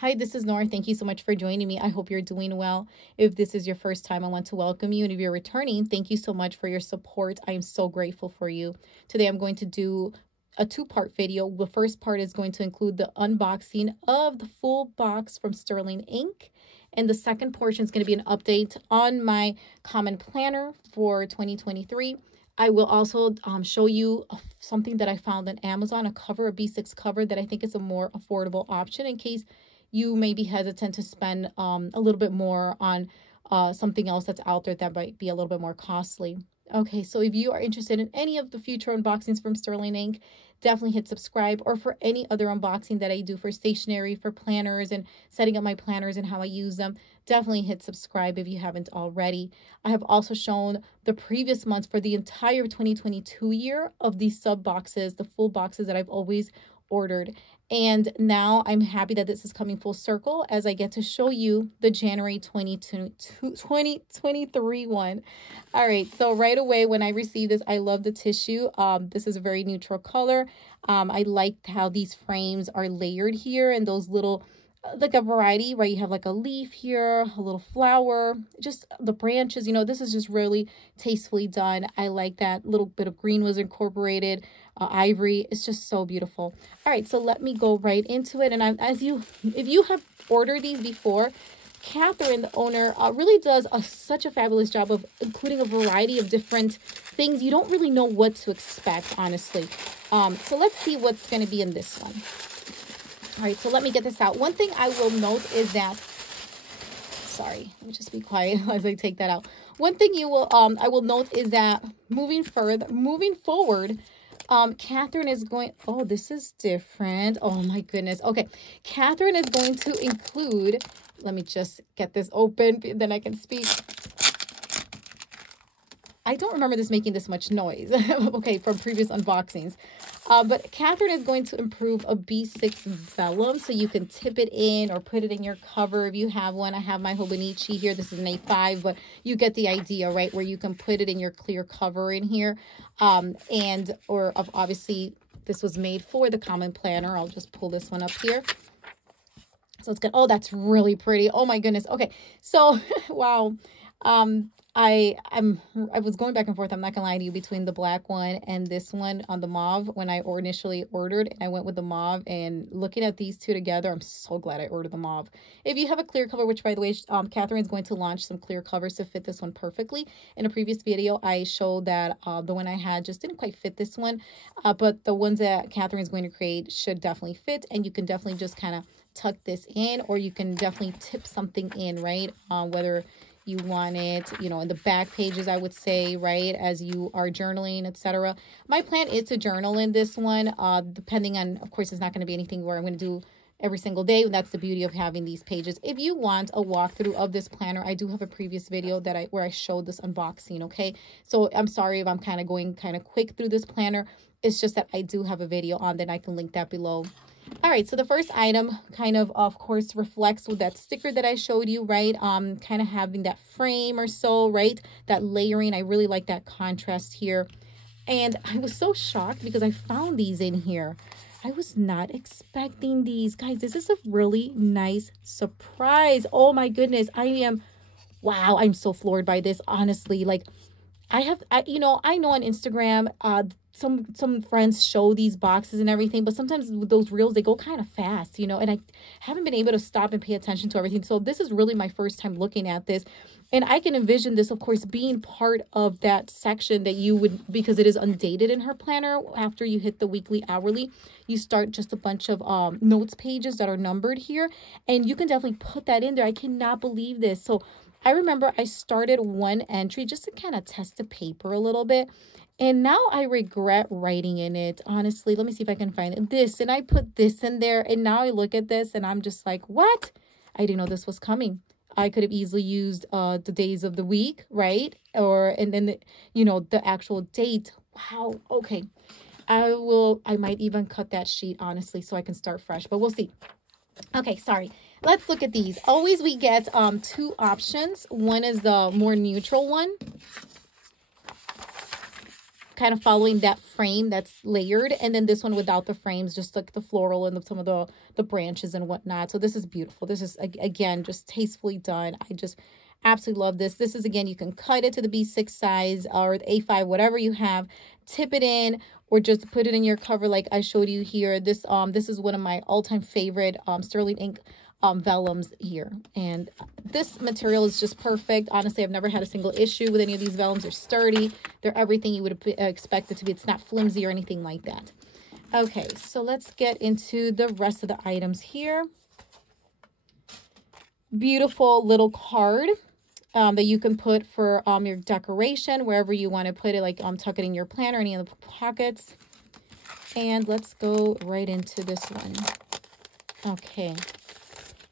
Hi, this is Nora. Thank you so much for joining me. I hope you're doing well. If this is your first time, I want to welcome you. And if you're returning, thank you so much for your support. I am so grateful for you. Today, I'm going to do a two-part video. The first part is going to include the unboxing of the full box from Sterling Ink. And the second portion is going to be an update on my common planner for 2023. I will also show you something that I found on Amazon, a cover, a B6 cover that I think is a more affordable option in case you may be hesitant to spend a little bit more on something else that's out there that might be a little bit more costly. Okay, so if you are interested in any of the future unboxings from Sterling Ink, definitely hit subscribe, or for any other unboxing that I do for stationery, for planners, and setting up my planners and how I use them, definitely hit subscribe if you haven't already. I have also shown the previous months for the entire 2022 year of these sub boxes, the full boxes that I've always ordered. And now I'm happy that this is coming full circle as I get to show you the January 2023 one. All right, so right away when I received this, I love the tissue. This is a very neutral color. I liked how these frames are layered here, and those little like a variety, right? You have like a leaf here, a little flower, just the branches, you know, this is just really tastefully done. I like that little bit of green was incorporated, ivory. It's just so beautiful. All right, so let me go right into it. And if you have ordered these before, Catherine, the owner, really does such a fabulous job of including a variety of different things. You don't really know what to expect, honestly. So let's see what's going to be in this one. All right, so let me get this out. One thing I will note is that, sorry, let me just be quiet as I take that out. One thing I will note is that moving forward, Catherine is going, oh, this is different. Oh my goodness. Okay, Catherine is going to include, let me just get this open, then I can speak. I don't remember this making this much noise, okay, from previous unboxings. But Catherine is going to improve a B6 vellum, so you can tip it in or put it in your cover if you have one. I have my Hobonichi here. This is an A5, but you get the idea, right, where you can put it in your clear cover in here. Obviously, this was made for the common planner. I'll just pull this one up here. So it's good. Oh, that's really pretty. Oh my goodness. Okay, so wow. I was going back and forth, I'm not gonna lie to you, between the black one and this one on the mauve when I initially ordered, and I went with the mauve. And looking at these two together, I'm so glad I ordered the mauve. If you have a clear cover, which by the way, Catherine is going to launch some clear covers to fit this one perfectly. In a previous video, I showed that the one I had just didn't quite fit this one, but the ones that Catherine is going to create should definitely fit, and you can definitely just kind of tuck this in, or you can definitely tip something in, right? Whether you want it, you know, in the back pages, I would say, right, as you are journaling, etc. My plan is to journal in this one, depending on, of course, it's not going to be anything where I'm going to do every single day. And that's the beauty of having these pages. If you want a walkthrough of this planner, I do have a previous video that where I showed this unboxing, okay? So I'm sorry if I'm kind of going kind of quick through this planner. It's just that I do have a video on that. I can link that below. All right, so the first item kind of course, reflects with that sticker that I showed you, right? Kind of having that frame or so, right? That layering, I really like that contrast here. And I was so shocked because I found these in here. I was not expecting these. Guys, this is a really nice surprise. Oh my goodness, wow, I'm so floored by this, honestly. Like, I know on Instagram, some friends show these boxes and everything, but sometimes with those reels, they go kind of fast, you know, and I haven't been able to stop and pay attention to everything. So this is really my first time looking at this. And I can envision this, of course, being part of that section that you would, because it is undated in her planner. After you hit the weekly, hourly, you start just a bunch of notes pages that are numbered here. And you can definitely put that in there. I cannot believe this. So I remember I started one entry just to kind of test the paper a little bit. And now I regret writing in it. Honestly, let me see if I can find it. This, and I put this in there. And now I look at this and I'm just like, what? I didn't know this was coming. I could have easily used the days of the week, right? And then, the actual date. Wow. Okay. I might even cut that sheet, honestly, so I can start fresh, but we'll see. Okay, sorry. Let's look at these. Always we get two options. One is the more neutral one. kind of following that frame that's layered, and then this one without the frames, just like the floral and some of the branches and whatnot. So this is beautiful. This is, again, just tastefully done. I just absolutely love this. This is, again, you can cut it to the B6 size or the A5, whatever you have, tip it in, or just put it in your cover like I showed you here. This is one of my all-time favorite sterling ink vellums here, and this material is just perfect. Honestly, I've never had a single issue with any of these vellums. They're sturdy, they're everything you would expect it to be. It's not flimsy or anything like that. Okay, so let's get into the rest of the items here. Beautiful little card that you can put for your decoration, wherever you want to put it, like tuck it in your planner, any of the pockets. And let's go right into this one. Okay,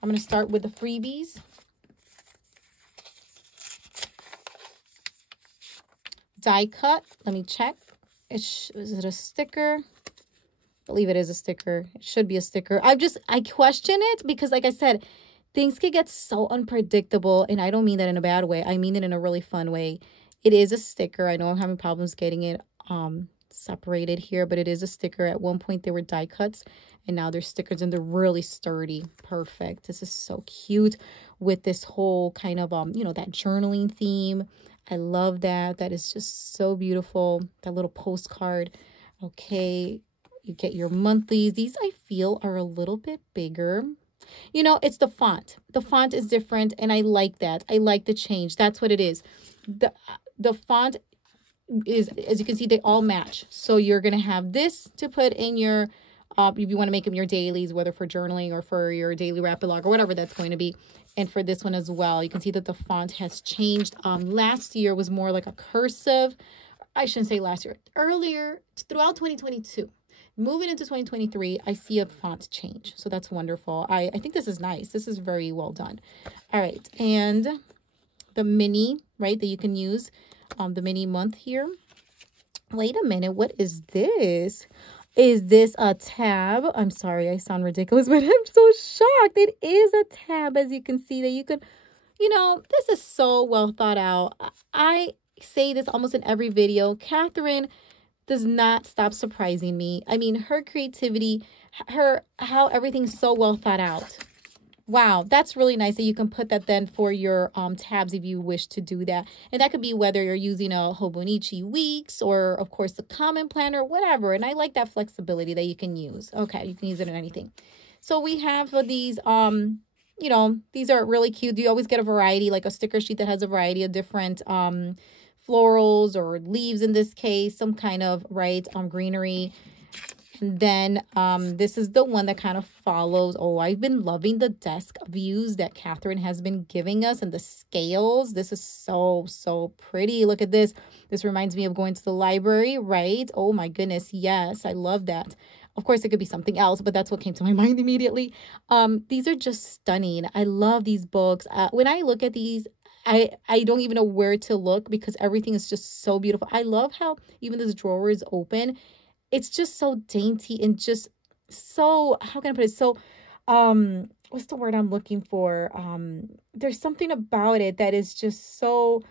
I'm going to start with the freebies. Die cut. Let me check. Is it a sticker? I believe it is a sticker. It should be a sticker. I question it because, like I said, things can get so unpredictable, and I don't mean that in a bad way. I mean it in a really fun way. It is a sticker. I know I'm having problems getting it separated here, but it is a sticker. At one point, they were die cuts, and now they're stickers, and they're really sturdy. Perfect. This is so cute with this whole kind of, you know, that journaling theme. I love that. That is just so beautiful. That little postcard. Okay, you get your monthlies. These, I feel, are a little bit bigger. You know, it's the font. The font is different, and I like that. I like the change. That's what it is. The font is, as you can see, they all match. So you're going to have this to put in your, if you want to make them your dailies, whether for journaling or for your daily rapid log or whatever that's going to be. And for this one as well, you can see that the font has changed. Last year was more like a cursive. I shouldn't say last year. Earlier, throughout 2022. Moving into 2023, I see a font change. So that's wonderful. I think this is nice. This is very well done. All right. And the mini, right, that you can use, the mini month here. Wait a minute. What is this? Is this a tab? I'm sorry, I sound ridiculous, but I'm so shocked. It is a tab, as you can see, that you could, you know, this is so well thought out. I say this almost in every video. Catherine does not stop surprising me. I mean, her creativity, how everything's so well thought out. Wow, that's really nice that you can put that then for your tabs if you wish to do that. And that could be whether you're using a Hobonichi Weeks or, of course, the Common Planner, whatever. And I like that flexibility that you can use. Okay, you can use it in anything. So we have these, you know, these are really cute. You always get a variety, like a sticker sheet that has a variety of different florals or leaves in this case, some kind of, right, greenery. And then this is the one that kind of follows. Oh, I've been loving the desk views that Catherine has been giving us and the scales. This is so, so pretty. Look at this. This reminds me of going to the library, right? Oh my goodness. Yes, I love that. Of course, it could be something else, but that's what came to my mind immediately. These are just stunning. I love these books. When I look at these, I don't even know where to look because everything is just so beautiful. I love how even this drawer is open. It's just so dainty and just so, how can I put it? So, what's the word I'm looking for? There's something about it that is just so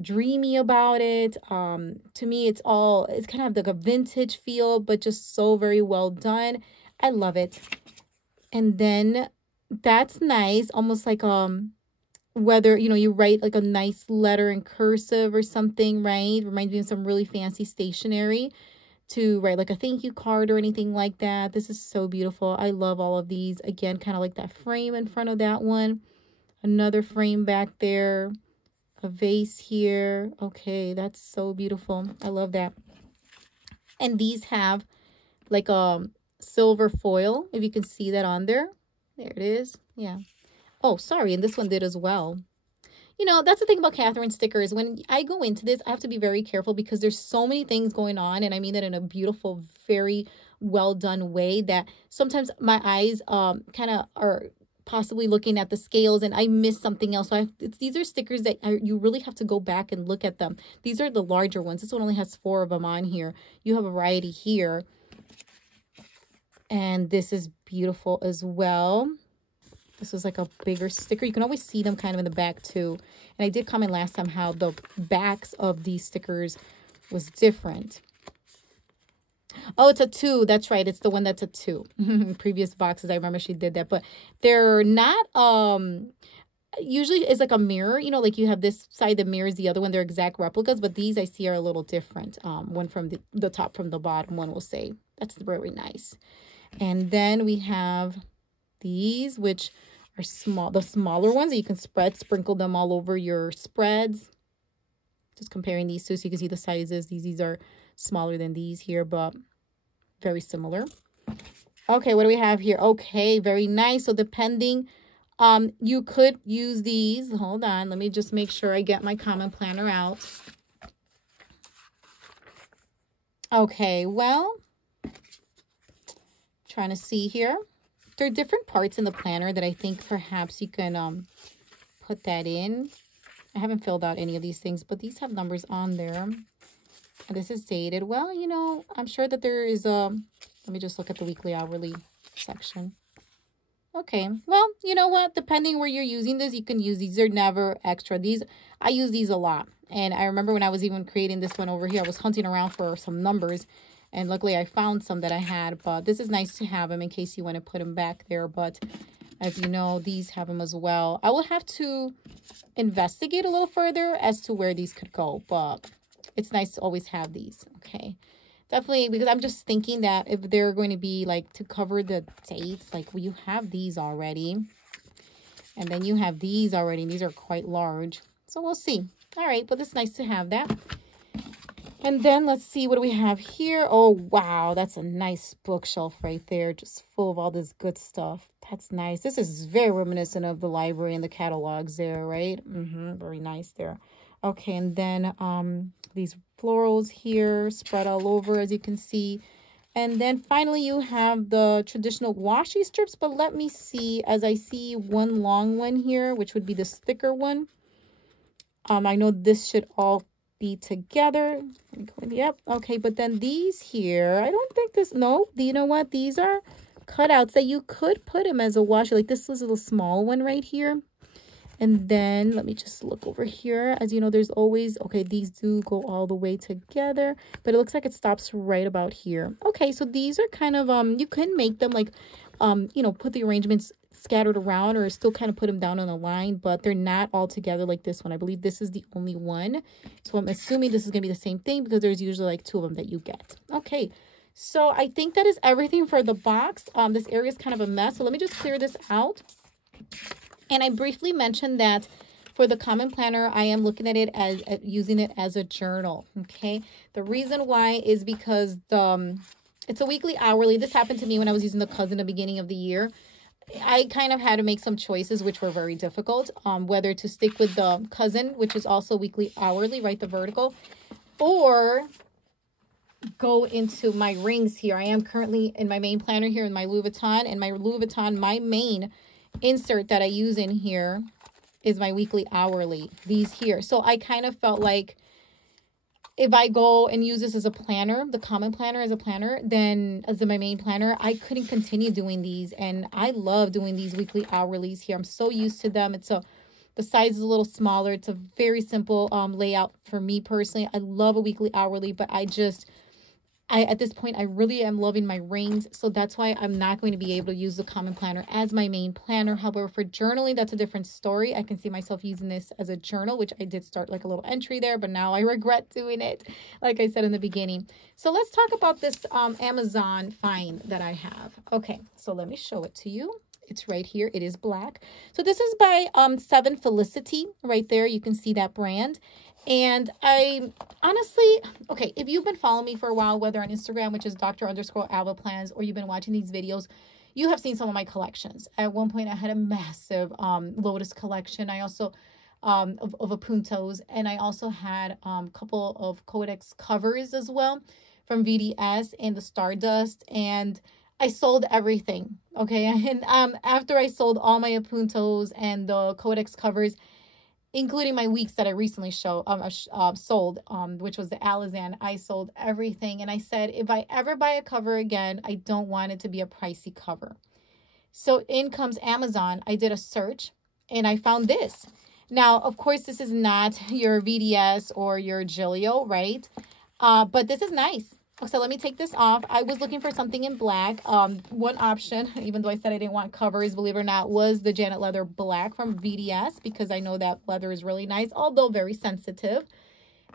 dreamy about it. To me, it's kind of like a vintage feel, but just so very well done. I love it. And then that's nice. Almost like, whether, you know, you write like a nice letter in cursive or something, right? Reminds me of some really fancy stationery to write like a thank you card or anything like that. This is so beautiful. I love all of these. Again, kind of like that frame in front of that one. Another frame back there. A vase here. Okay, that's so beautiful. I love that. And these have like a silver foil, if you can see that on there. There it is. Yeah. Oh, sorry. And this one did as well. You know, that's the thing about Catherine stickers. When I go into this, I have to be very careful because there's so many things going on. And I mean that in a beautiful, very well done way that sometimes my eyes kind of are possibly looking at the scales and I miss something else. So these are stickers that you really have to go back and look at them. These are the larger ones. This one only has 4 of them on here. You have a variety here. And this is beautiful as well. This was like a bigger sticker. You can always see them kind of in the back too. And I did comment last time how the backs of these stickers was different. Oh, it's a 2. That's right. It's the one that's a 2. Previous boxes, I remember she did that. But they're not, usually it's like a mirror. You know, like you have this side that mirrors the other one. They're exact replicas. But these I see are a little different. One from the top from the bottom, one will say. That's very nice. And then we have these, which are small. The smaller ones that you can sprinkle them all over your spreads. Just comparing these two so you can see the sizes. These are smaller than these here, but very similar. Okay, what do we have here? Okay, very nice. So depending, you could use these. Hold on, let me just make sure I get my common planner out. Okay, well, trying to see here. There are different parts in the planner that I think perhaps you can put that in. I haven't filled out any of these things, but these have numbers on there. This is dated. Well, you know, I'm sure that there is a... Let me just look at the weekly hourly section. Okay. Well, you know what? Depending where you're using this, you can use these. They're never extra. I use these a lot. And I remember when I was even creating this one over here, I was hunting around for some numbers. And luckily I found some that I had. But this is nice to have them in case you want to put them back there. But as you know, these have them as well. I will have to investigate a little further as to where these could go. But it's nice to always have these. Okay. Definitely, because I'm just thinking that if they're going to be like to cover the dates, like well, you have these already. And then you have these already. And these are quite large. So we'll see. All right, but it's nice to have that. And then let's see, what do we have here? Oh, wow, that's a nice bookshelf right there, just full of all this good stuff. That's nice. This is very reminiscent of the library and the catalogs there, right? Very nice there. Okay, and then these florals here spread all over, as you can see. And then finally, you have the traditional washi strips. But let me see, as I see one long one here, which would be this thicker one. I know this should all be together. Yep. Okay. But then these here, I don't think this, no, you know what? These are cutouts that you could put them as a washi. Like this was a little small one right here. And then let me just look over here. As you know, there's always, okay, these do go all the way together, but it looks like it stops right about here. Okay. So these are kind of, you can make them like, you know, put the arrangements scattered around or still kind of put them down on a line, but they're not all together like this one. I believe this is the only one. So I'm assuming this is going to be the same thing because there's usually like 2 of them that you get. Okay. So I think that is everything for the box. This area is kind of a mess. So let me just clear this out. And I briefly mentioned that for the common planner, I am looking at it as using it as a journal. Okay. The reason why is because it's a weekly hourly. This happened to me when I was using the Cousin at the beginning of the year. I kind of had to make some choices, which were very difficult, whether to stick with the Cousin, which is also weekly hourly, right, the vertical, or go into my rings here. I am currently in my main planner here in my Louis Vuitton, and my Louis Vuitton, my main insert that I use in here is my weekly hourly, these here. So I kind of felt like if I go and use this as a planner, the common planner as a planner, then as my main planner, I couldn't continue doing these. And I love doing these weekly hourlies here. I'm so used to them. The size is a little smaller. It's a very simple layout for me personally. I love a weekly hourly, but at this point, I really am loving my rings. So that's why I'm not going to be able to use the common planner as my main planner. However, for journaling, that's a different story. I can see myself using this as a journal, which I did start like a little entry there, but now I regret doing it, like I said in the beginning. So let's talk about this Amazon find that I have. Okay, so let me show it to you. It's right here. It is black. So this is by 7 Felicity right there. You can see that brand. And I honestly, okay, if you've been following me for a while, whether on Instagram, which is Dr_Alva_Plans, or you've been watching these videos, you have seen some of my collections. At one point, I had a massive Lotus collection. I also, of Apuntos, and I also had a couple of Codex covers as well from VDS and the Stardust, and I sold everything, okay? And after I sold all my Apuntos and the Codex covers, including my weeks that I recently sold, which was the Alizan, I sold everything. And I said, if I ever buy a cover again, I don't want it to be a pricey cover. So in comes Amazon. I did a search and I found this. Now, of course, this is not your VDS or your Giglio, right? But this is nice. So let me take this off. I was looking for something in black. One option, even though I said I didn't want covers, believe it or not, was the Janet Leather Black from VDS, because I know that leather is really nice, although very sensitive.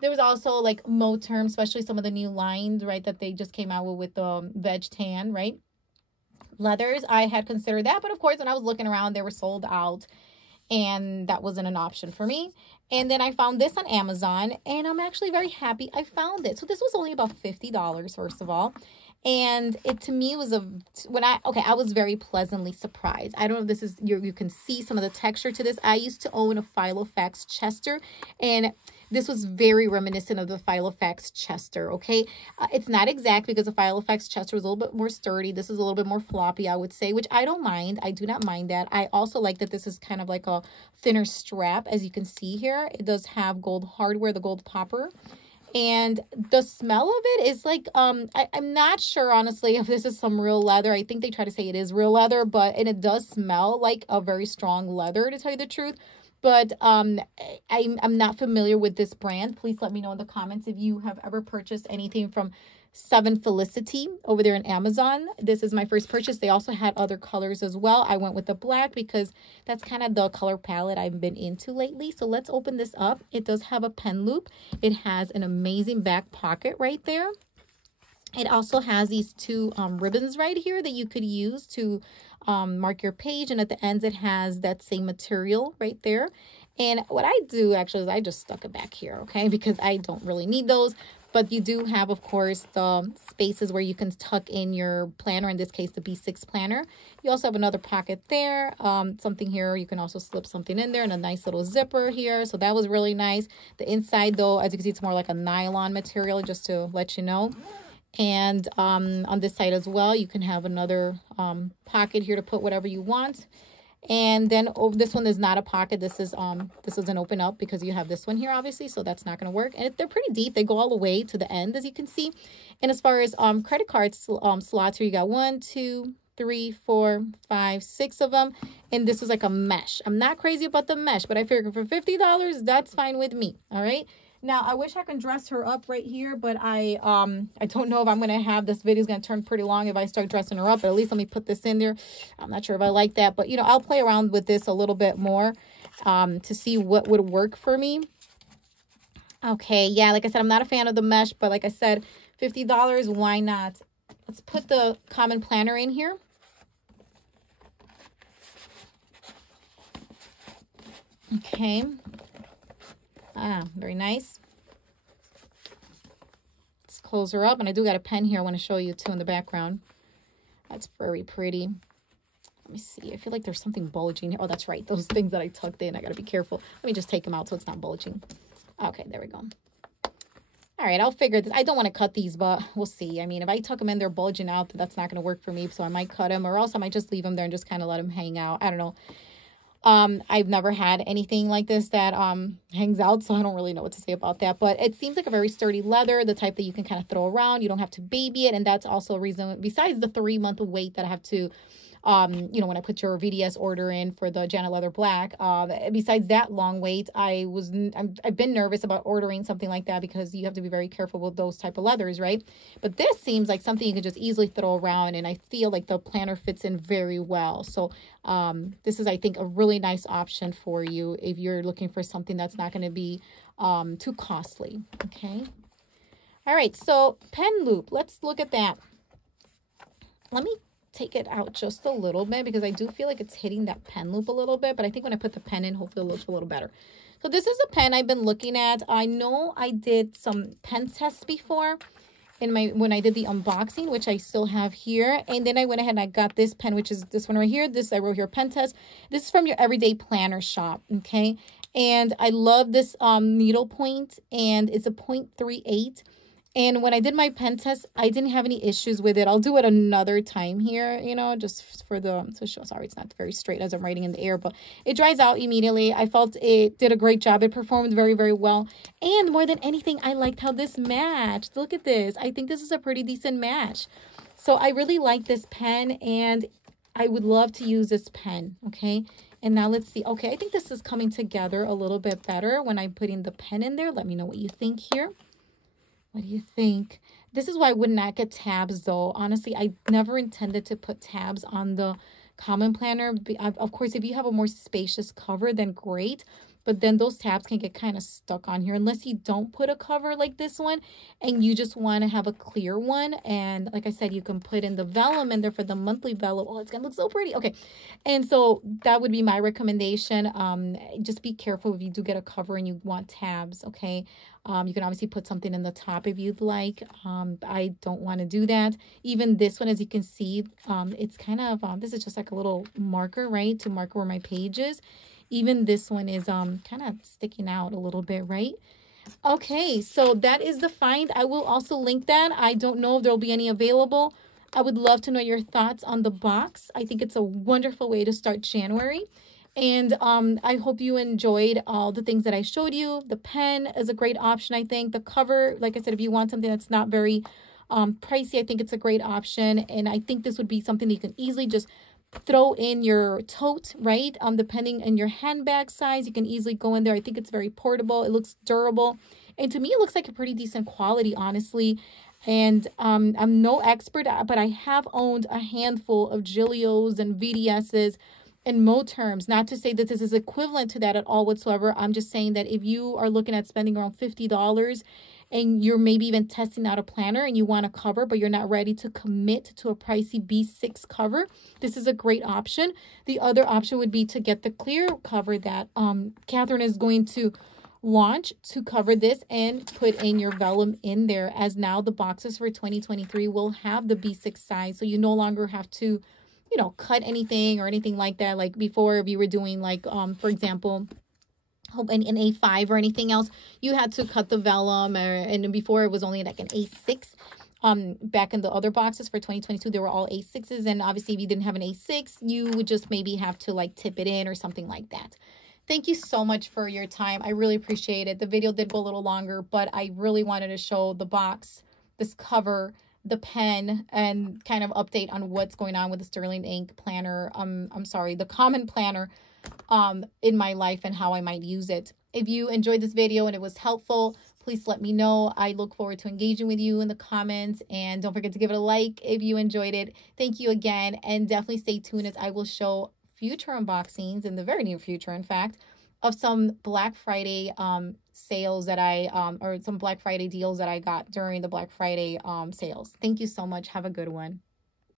There was also like Moterm, especially some of the new lines, right, that they just came out with the veg tan, right? Leathers, I had considered that, but of course, when I was looking around, they were sold out, and that wasn't an option for me. And then I found this on Amazon, and I'm actually very happy I found it. So this was only about $50, first of all. And it, to me, was I was very pleasantly surprised. I don't know if this is, you can see some of the texture to this. I used to own a Filofax Chester, and this was very reminiscent of the Filofax Chester, okay? It's not exact, because the Filofax Chester was a little bit more sturdy. This is a little bit more floppy, I would say, which I don't mind. I do not mind that. I also like that this is kind of like a thinner strap, as you can see here. It does have gold hardware, the gold popper. And the smell of it is like, I'm not sure, honestly, if this is some real leather. I think they try to say it is real leather, and it does smell like a very strong leather, to tell you the truth. But I'm not familiar with this brand. Please let me know in the comments if you have ever purchased anything from Seven Felicity over there on Amazon. This is my first purchase. They also had other colors as well. I went with the black because that's kind of the color palette I've been into lately. So let's open this up. It does have a pen loop. It has an amazing back pocket right there. It also has these two ribbons right here that you could use to mark your page. And at the ends, it has that same material right there. And what I do actually is I just stuck it back here, okay? Because I don't really need those. But you do have, of course, the spaces where you can tuck in your planner, in this case, the B6 planner. You also have another pocket there, something here. You can also slip something in there, and a nice little zipper here. So that was really nice. The inside, though, as you can see, it's more like a nylon material, just to let you know. And on this side as well, you can have another pocket here to put whatever you want. And then this one is not a pocket. This is an open up, because you have this one here, obviously, so that's not going to work. And they're pretty deep. They go all the way to the end, as you can see. And as far as credit card slots here, you got 1, 2, 3, 4, 5, 6 of them. And this is like a mesh. I'm not crazy about the mesh, but I figure for $50, that's fine with me. All right. Now, I wish I could dress her up right here, but I don't know if I'm going to have, this video is going to turn pretty long if I start dressing her up, but at least let me put this in there. I'm not sure if I like that, but, you know, I'll play around with this a little bit more to see what would work for me. Okay, yeah, like I said, I'm not a fan of the mesh, but like I said, $50, why not? Let's put the common planner in here. Okay. Ah, very nice. Let's close her up. And I do got a pen here I want to show you too in the background. That's very pretty. Let me see. I feel like there's something bulging here. Oh, that's right. Those things that I tucked in. I got to be careful. Let me just take them out so it's not bulging. Okay, there we go. All right, I'll figure this. I don't want to cut these, but we'll see. I mean, if I tuck them in, they're bulging out, that's not going to work for me. So I might cut them, or else I might just leave them there and just kind of let them hang out. I don't know. I've never had anything like this that hangs out, so I don't really know what to say about that. But it seems like a very sturdy leather, the type that you can kind of throw around. You don't have to baby it, and that's also a reason, besides the 3-month wait that I have to, you know, when I put your VDS order in for the Janet Leather Black. Besides that long wait, I've been nervous about ordering something like that, because you have to be very careful with those type of leathers, right? But this seems like something you can just easily throw around, and I feel like the planner fits in very well. So this is, I think, a really nice option for you if you're looking for something that's not going to be too costly. Okay. All right. So pen loop. Let's look at that. Let me take it out just a little bit, because I do feel like it's hitting that pen loop a little bit, but I think when I put the pen in, hopefully it looks a little better. So this is a pen I've been looking at. I know I did some pen tests before when I did the unboxing, which I still have here. And then I went ahead and I got this pen, which is this one right here. This, I wrote here, pen test. This is from your Everyday Planner shop, okay? And I love this needle point, and it's a 0.38. And when I did my pen test, I didn't have any issues with it. I'll do it another time here, you know, just for the, to show, sorry, it's not very straight as I'm writing in the air, but it dries out immediately. I felt it did a great job. It performed very, very well. And more than anything, I liked how this matched. Look at this. I think this is a pretty decent match. So I really like this pen, and I would love to use this pen, okay? And now let's see. Okay, I think this is coming together a little bit better when I'm putting the pen in there. Let me know what you think here. What do you think? This is why I would not get tabs though. Honestly, I never intended to put tabs on the Common Planner. Of course, if you have a more spacious cover, then great. But then those tabs can get kind of stuck on here unless you don't put a cover like this one and you just want to have a clear one. And like I said, you can put in the vellum in there for the monthly vellum. Oh, it's going to look so pretty. Okay. And so that would be my recommendation. Just be careful if you do get a cover and you want tabs. Okay. You can obviously put something in the top if you'd like. I don't want to do that. Even this one, as you can see, it's kind of, this is just like a little marker, right? To mark where my page is. Even this one is kind of sticking out a little bit, right? Okay, so that is the find. I will also link that. I don't know if there'll be any available. I would love to know your thoughts on the box. I think it's a wonderful way to start January. And I hope you enjoyed all the things that I showed you. The pen is a great option, I think. The cover, like I said, if you want something that's not very pricey, I think it's a great option. And I think this would be something that you can easily just throw in your tote, right? Depending on your handbag size, you can easily go in there. I think it's very portable. It looks durable. And to me, it looks like a pretty decent quality, honestly. And I'm no expert, but I have owned a handful of Gillios and VDSs and Moterms. Not to say that this is equivalent to that at all whatsoever. I'm just saying that if you are looking at spending around $50 and you're maybe even testing out a planner and you want a cover, but you're not ready to commit to a pricey B6 cover, this is a great option. The other option would be to get the clear cover that Catherine is going to launch to cover this and put in your vellum in there, as now the boxes for 2023 will have the B6 size. So you no longer have to, you know, cut anything or anything like that. Like before, if you were doing like, for example, an A5 or anything else, you had to cut the vellum, and before it was only like an A6. Back in the other boxes for 2022, they were all A6s, and obviously if you didn't have an A6, you would just maybe have to like tip it in or something like that. Thank you so much for your time. I really appreciate it. The video did go a little longer, but I really wanted to show the box, this cover, the pen, and kind of update on what's going on with the Sterling Ink planner. I'm sorry, the Common Planner in my life and how I might use it. If you enjoyed this video and it was helpful, please let me know. I look forward to engaging with you in the comments, and don't forget to give it a like if you enjoyed it. Thank you again, and definitely stay tuned as I will show future unboxings in the very near future, in fact, of some Black Friday sales that or some Black Friday deals that I got during the Black Friday sales. Thank you so much. Have a good one.